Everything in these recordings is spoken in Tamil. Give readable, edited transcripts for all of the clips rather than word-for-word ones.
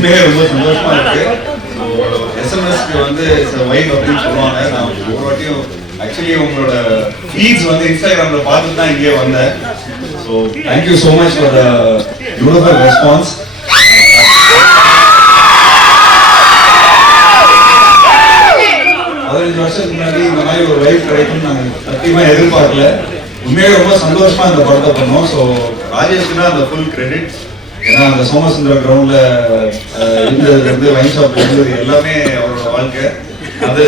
உண்மையே ரொம்ப சந்தோஷமா இருக்கு. எஸ்எம்எஸ்க்கு வந்து வைப் அப்படின்னு சொல்லுவாங்க. நான் ஒரு வாட்டியும் ஆக்சுவலி உங்களோட ஃபீட்ஸ் வந்து இன்ஸ்டாகிராமில் பார்த்துட்டு தான் இங்கே வந்தேன். So thank you so much for the beautiful response. 15 வருஷத்துக்கு முன்னாடி இந்த மாதிரி ஒரு வைப் கிடைக்கும்னு நாங்கள் சத்தியமாக எதிர்பார்க்கல. உண்மையாக ரொம்ப சந்தோஷமா இந்த படத்தை பண்ணோம். ஸோ ராஜேஷ்க்கு தான் அந்த ஃபுல் கிரெடிட். ஏன்னா அந்த சோமசுந்தர கிரவுண்ட்ல இருந்ததுலேருந்து வைன் ஷாப் இருந்தது எல்லாமே அவரோட வாழ்க்கை. அது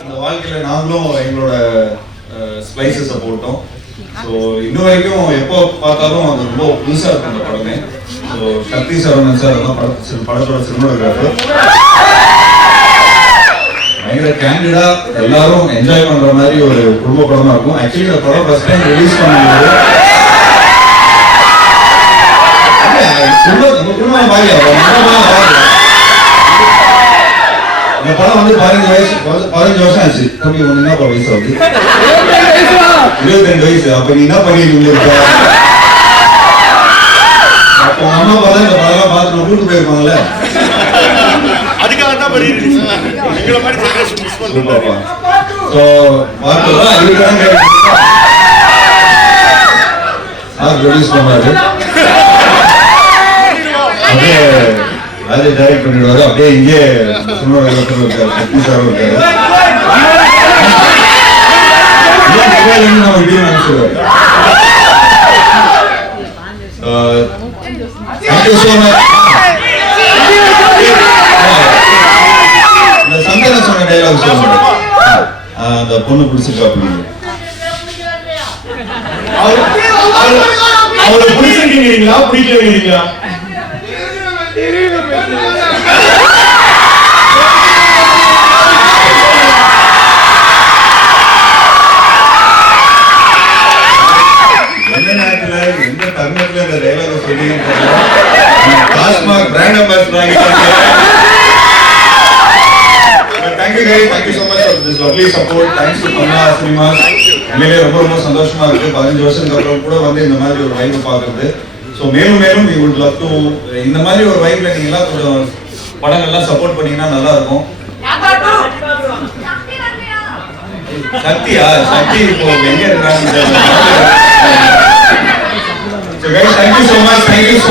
அந்த வாழ்க்கையில நாங்களும் எங்களோட ஸ்பைசஸை போட்டோம். ஸோ இன்னும் வரைக்கும் எப்போ பார்த்தாலும் அது ரொம்ப புதுசாக இருக்கும் அந்த படமே. ஸோ சக்தி சரவணன் சார் தான் படத்தோட சினிமாட்டோகிராஃபர். பயங்கர கேண்டிடா எல்லாரும் என்ஜாய் பண்ற மாதிரி ஒரு குடும்ப படமா இருக்கும். ஆக்சுவலி இந்த படம் ஃபர்ஸ்ட் டைம் ரிலீஸ் பண்ணும்போது இந்த படம் வந்து 15 வருஷம் ஆச்சு. தம்பி ஒண்ணு என்ன வயசு ஆகுது? 22 வயசு. அப்ப நீ என்ன பண்ணிட்டு இருந்திருக்க? அப்போ அம்மா பார்த்தா இந்த படம் பார்த்து நான் கூட்டு போயிருப்பாங்கல்ல. அதுக்காக தான் எங்களை மாதிரி ஜெனரேஷன் மிஸ் பண்ணுவாங்க. ஸோ பார்த்தா இதுதான் சார் ப்ரொடியூஸ் பண்ணாரு. அப்படியே அதை டைரக்ட் பண்ணிடுவாரு. அப்படியே இங்கே சினிமாட்டோகிராஃபர் இருக்காரு, சக்தி சார் இருக்காரு. நம்ம இப்படியும் நினைச்சிருவாரு. Thank you so much. இந்த சந்தன சொன்ன டைலாக் சொல்லுங்க. அந்த பொண்ணு பிடிச்சிருக்கா அப்படின்னு அவரை பிடிச்சிருக்கீங்களா பிடிக்கலீங்களா? எந்த நேரத்துல எந்த தருணத்துல இந்த டைலாக் சொல்லி TASMAC brand ambassador. Thank you guys, thank you so much for this lovely support. Thanks to Panna Cinemas. உண்மையிலே ரொம்ப சந்தோஷமா இருக்கு. 15 வருஷத்துக்கு அப்புறம் கூட வந்து இந்த மாதிரி ஒரு வைப் பார்க்குறது. ஸோ மேலும் we would love to இந்த மாதிரி ஒரு வைப்ல நீங்களாம் கொஞ்சம் படங்கள்லாம் சப்போர்ட் பண்ணீங்கன்னா நல்லா இருக்கும். சக்தியா சக்தி இப்போ எங்க இருக்காங்க? So guys, thank you so much for this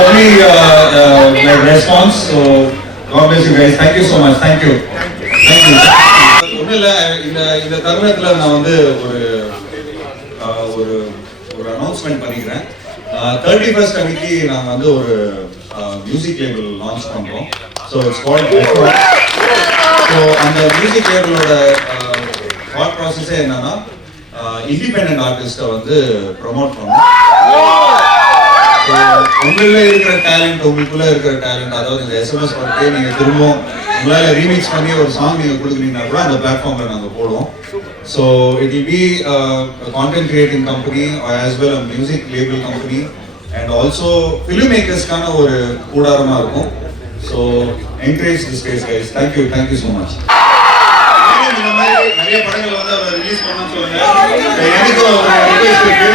lovely response. So God bless you guys. Thank you so much. Thank you. ஒன்றும் இல்லை, இந்த தருணத்தில் நான் வந்து ஒரு அனௌன்ஸ்மெண்ட் பண்ணிக்கிறேன். 31st அன்னைக்கு நாங்கள் வந்து ஒரு மியூசிக் லேபிள் லான்ச் பண்ணுறோம். So it's called effort. So அந்த மியூசிக் லேபிளோட தாட் ப்ராசஸே என்னன்னா இண்டிபெண்டன்ட் ஆர்டிஸ்ட்டை வந்து ப்ரொமோட் பண்ணோம். உங்களில் இருக்கிற டேலண்ட், உங்களுக்குள்ள இருக்கிற டேலண்ட், அதாவது இந்த எஸ்எம்எஸ் பற்றி நீங்கள் திரும்பவும் உங்களால் ரீமிக்ஸ் பண்ணி ஒரு சாங் நீங்கள் கொடுக்குறீங்கன்னா கூட அந்த பிளாட்ஃபார்மில் நாங்கள் போடுவோம். So it will be content creating company as well a music label company and also film மேக்கர்ஸ்க்கான ஒரு கூடாரமாக இருக்கும். So encourage this space guys. Thank you so much. இந்த மாதிரி நிறைய படங்கள் வந்து அவர் ரிலீஸ் பண்ணணும்னு சொல்லுங்க. எனக்கு ஒரு ரிக்வெஸ்ட் இருக்கு.